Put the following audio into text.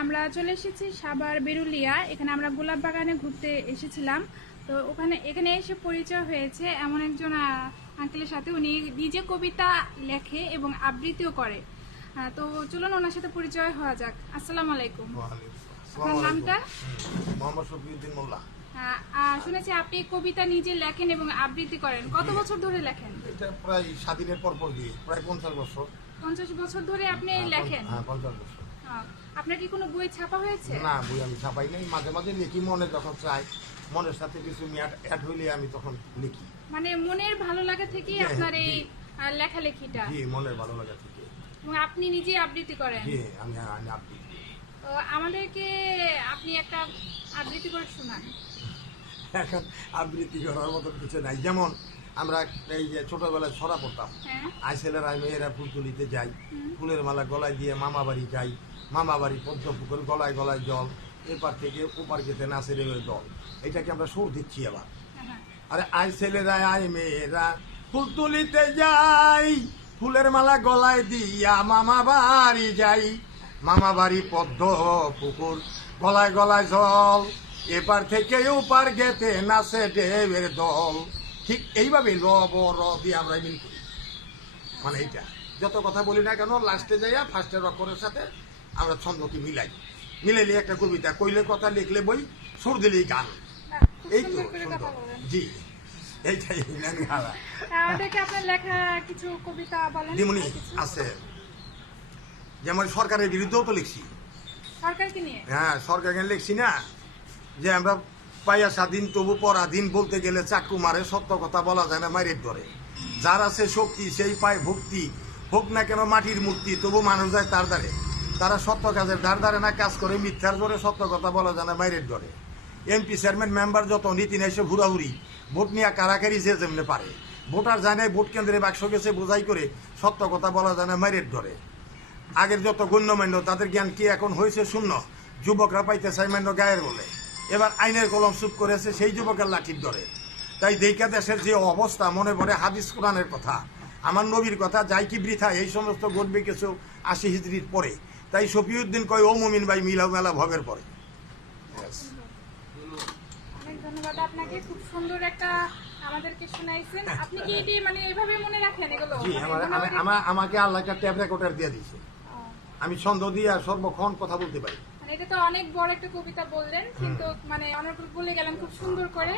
আমরা চলে এসেছি সাবার বেরুলিয়া। এখানে আমরা গোলাপ বাগানে ঘুরতে এসেছিলাম। তো ওখানে এখানে এসে পরিচয় হয়েছে এমন একজন আঙ্কেলের সাথে। উনি নিজে কবিতা লেখে এবং আবৃত্তিও করে। তো চলুন ওনার সাথে পরিচয় হওয়া যাক। আসসালামু আলাইকুম। আপনার নামটা? মোহাম্মদ শফিউদ্দিন মোল্লা। শুনেছি আপনি কবিতা নিজে লেখেন এবং আবৃত্তি করেন। কত বছর ধরে লেখেন? এটা প্রায় স্বাধীনের পর পর দিয়ে প্রায় পঞ্চাশ বছর। পঞ্চাশ বছর ধরে আপনি হ্যাঁ, লেখেন? হ্যাঁ পঞ্চাশ বছর। আপনার কি কোনো বই ছাপা হয়েছে? না বই আমি ছাপাই নাই। মাঝে মাঝে লিখি মনে যখন চাই মনের সাথে কিছু অ্যাড হইলে আমি তখন লিখি। মানে মনের ভালো লাগা হ্যাঁ, আপনার এই লেখালেখিটা? জি মনের ভালো লাগা থেকে। এবং আপনি নিজে আবৃত্তি করেন? জি আমি আমি আপনি তো আমাদেরকে আপনি একটা আবৃত্তি করে শোনান। এখন আবৃত্তি করার মতো কিছু নাই। যেমন আমরা এই যে ছোটবেলায় ছড়া পড়তাম। হ্যাঁ। আইসেলেরা মেয়েরা ফুল তুলিতে যাই। ফুলের মালা গলায় দিয়ে মামা বাড়ি যাই। মামা বাড়ি পদ্ম পুকুর গলায় গলায় জল। এপার থেকে ওপার গেতে নাচে রে দল। এটাকে আমরা সুর দিচ্ছি আবার হ্যাঁ, আরে আই ছেলেরা আই মেয়েরা ফুল তুলিতে যাই। ফুলের মালা গলায় দিয়া মামা বাড়ি যাই। মামা বাড়ি পদ্ম পুকুর গলায় গলায় জল। এপার থেকে ওপার গেতে নাচে দেবের দল। ঠিক এইভাবে ল ব র দিয়ে আমরা মিল করি। মানে এইটা। যত কথা বলি না কেন লাস্টে যাইয়া ফার্স্টের অক্ষরের সাথে আমরা ছন্দকে মিলাই। মিলাইলে একটা কবিতা কইলে কথা লিখলে বই সুর দিলেই গান। এই তো সুন্দর জি এইটাই আমাদেরকে আপনার লেখা কিছু কবিতা বলেন? দিমুনি আছে। যেমন সরকারের বিরুদ্ধেও তো লিখছি। সরকারকে নিয়ে? হ্যাঁ সরকারকে লিখছি না। যে আমরা পাইয়া স্বাধীন তবু পরাধীন বলতে গেলে চাকু মারে, সত্য কথা বলা যায় না মায়ের ধরে। যার আছে শক্তি, সেই পায় ভক্তি। হোক না কেন মাটির মূর্তি, তবু মানুষ যায় তার দ্বারে। তারা সত্য কাজের ধার ধারে না, কাজ করে মিথ্যার জোরে সত্য কথা বলা যায় না মায়ের ধরে। এমপি চেয়ারম্যান, মেম্বার যত নীতি সে ঘুরাঘুরি ভোট নিয়ে কারাকারি যে যেমনি পারে। ভোটার নাই, ভোট কেন্দ্রে বাক্স গেছে, বোঝাই করে সত্য কথা বলা যায় না মায়ের ধরে। আগের যত গণ্যমান্য, তাদের জ্ঞান কি এখন হয়েছে শূন্য? যুবকরা পাইতে চাই মান্য গায়ের বলে। এবার আইনের কলম চুপ করেছে সেই যুবকের লাঠির ধরে তাই দেখা দেশের যে অবস্থা মনে পড়ে হাদিস কোরআনের কথা। আমার নবীর কথা যাই কি বৃথা এই সমস্ত ঘটবে কিছু আশি হিজড়ির পরে। তাই শফিউদ্দিন কয় ও মুমিন ভাই মিলাও মেলা ভগের পরে। Yes. ধন্যবাদ আপনাকে খুব সুন্দর একটা আমাদেরকে শোনাইছেন। আপনি কি এটি মানে এইভাবে মনে রাখলেন এগুলো? জি আমার আমি- করে- আমার আমাকে আল্লাহ একটা ট্যাব রেকর্ডার দিয়ে দিয়েছে। আমি ছন্দ দিয়ে সর্বক্ষণ কথা বলতে পারি। এটা তো অনেক বড় একটা কবিতা বললেন কিন্তু মানে অনেক বলে গেলাম খুব সুন্দর করে।